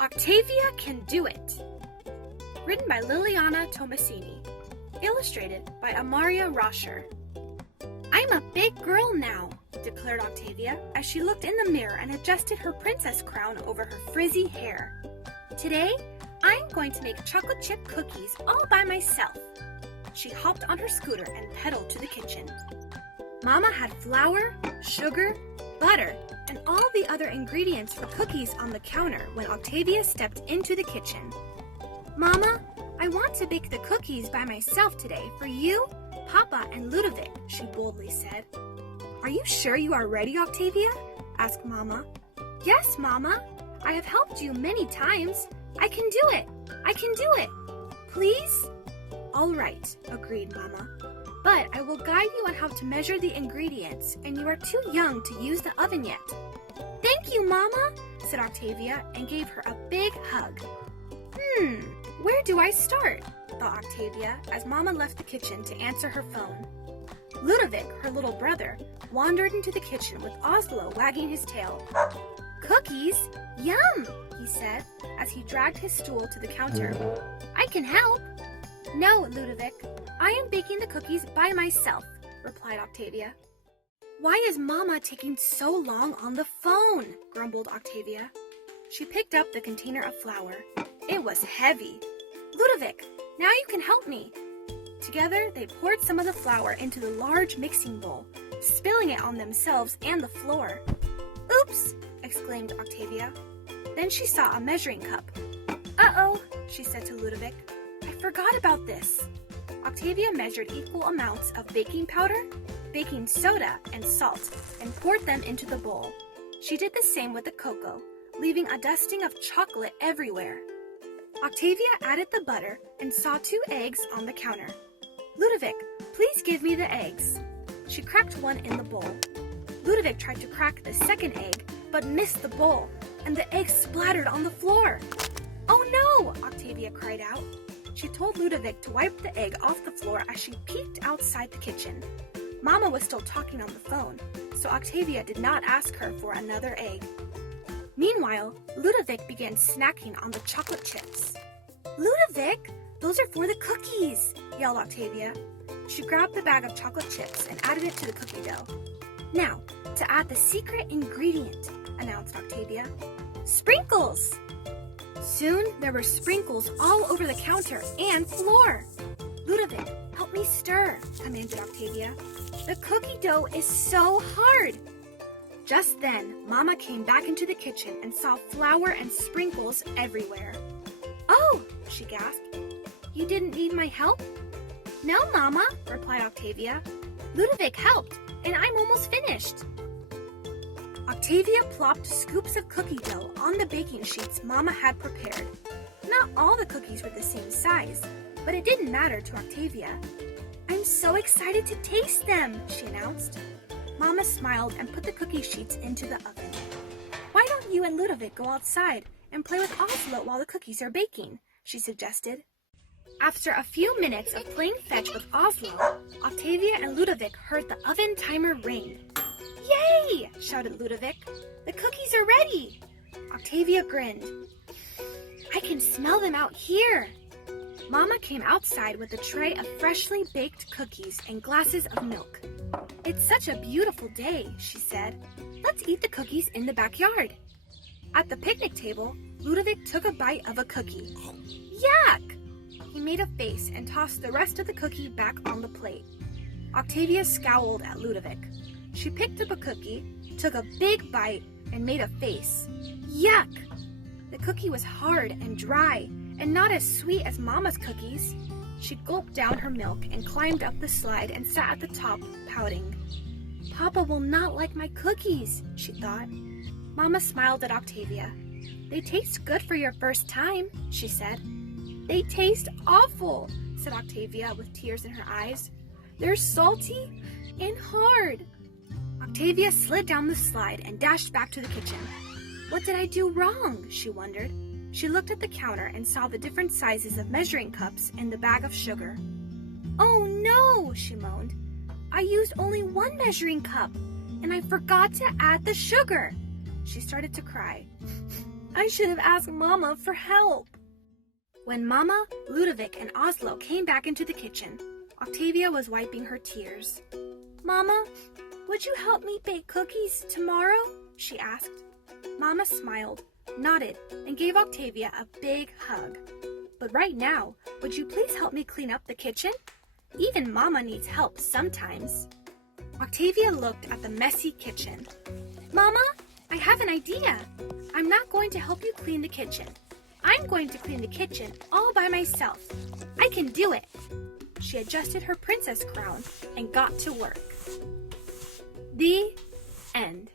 Octavia Can Do It. Written by Liliana Tommasini. Illustrated by Amaria Roscher. I'm a big girl now, declared Octavia as she looked in the mirror and adjusted her princess crown over her frizzy hair. Today, I'm going to make chocolate chip cookies all by myself. She hopped on her scooter and pedaled to the kitchen. Mama had flour, sugar, butter, and all the other ingredients for cookies on the counter when Octavia stepped into the kitchen. Mama, I want to bake the cookies by myself today for you, Papa, and Ludovic, she boldly said. Are you sure you are ready, Octavia? Asked Mama. Yes, Mama. I have helped you many times. I can do it. I can do it. Please? All right, agreed Mama. But I will guide you on how to measure the ingredients, and you are too young to use the oven yet. Thank you, Mama, said Octavia and gave her a big hug. Where do I start? Thought Octavia as Mama left the kitchen to answer her phone. Ludovic, her little brother, wandered into the kitchen with Oslo wagging his tail. Cookies? Yum, he said as he dragged his stool to the counter. I can help. No, Ludovic, I am baking the cookies by myself, replied Octavia. Why is Mama taking so long on the phone? Grumbled Octavia. She picked up the container of flour. It was heavy. Ludovic, now you can help me. Together, they poured some of the flour into the large mixing bowl, spilling it on themselves and the floor. Oops, exclaimed Octavia. Then she saw a measuring cup. Uh-oh, she said to Ludovic. I forgot about this. Octavia measured equal amounts of baking powder, baking soda, and salt, and poured them into the bowl. She did the same with the cocoa, leaving a dusting of chocolate everywhere. Octavia added the butter and saw 2 eggs on the counter. Ludovic, please give me the eggs. She cracked one in the bowl. Ludovic tried to crack the second egg, but missed the bowl, and the egg splattered on the floor. Oh no, Octavia cried out. She told Ludovic to wipe the egg off the floor as she peeked outside the kitchen. Mama was still talking on the phone, so Octavia did not ask her for another egg. Meanwhile, Ludovic began snacking on the chocolate chips. Ludovic, those are for the cookies, yelled Octavia. She grabbed the bag of chocolate chips and added it to the cookie dough. Now, to add the secret ingredient, announced Octavia. Sprinkles! Soon, there were sprinkles all over the counter and floor. Ludovic, help me stir, commanded Octavia. The cookie dough is so hard. Just then, Mama came back into the kitchen and saw flour and sprinkles everywhere. Oh, she gasped. You didn't need my help? No, Mama, replied Octavia. Ludovic helped, and I'm almost finished. Octavia plopped scoops of cookie dough on the baking sheets Mama had prepared. Not all the cookies were the same size, but it didn't matter to Octavia. I'm so excited to taste them, she announced. Mama smiled and put the cookie sheets into the oven. Why don't you and Ludovic go outside and play with Oslo while the cookies are baking, she suggested. After a few minutes of playing fetch with Oslo, Octavia and Ludovic heard the oven timer ring. Yay! Shouted Ludovic. The cookies are ready! Octavia grinned. I can smell them out here! Mama came outside with a tray of freshly baked cookies and glasses of milk. It's such a beautiful day, she said. Let's eat the cookies in the backyard. At the picnic table, Ludovic took a bite of a cookie. Yuck! He made a face and tossed the rest of the cookie back on the plate. Octavia scowled at Ludovic. She picked up a cookie, took a big bite, and made a face. Yuck! The cookie was hard and dry, and not as sweet as Mama's cookies. She gulped down her milk and climbed up the slide and sat at the top, pouting. Papa will not like my cookies, she thought. Mama smiled at Octavia. They taste good for your first time, she said. They taste awful, said Octavia with tears in her eyes. They're salty and hard. Octavia slid down the slide and dashed back to the kitchen. What did I do wrong? She wondered. She looked at the counter and saw the different sizes of measuring cups and the bag of sugar. Oh no, she moaned. I used only one measuring cup. and I forgot to add the sugar. She started to cry. I should have asked Mama for help. When Mama, Ludovic, and Oslo came back into the kitchen, Octavia was wiping her tears. Mama, would you help me bake cookies tomorrow? She asked. Mama smiled, nodded, and gave Octavia a big hug. But right now, would you please help me clean up the kitchen? Even Mama needs help sometimes. Octavia looked at the messy kitchen. Mama, I have an idea. I'm not going to help you clean the kitchen. I'm going to clean the kitchen all by myself. I can do it. She adjusted her princess crown and got to work. The end.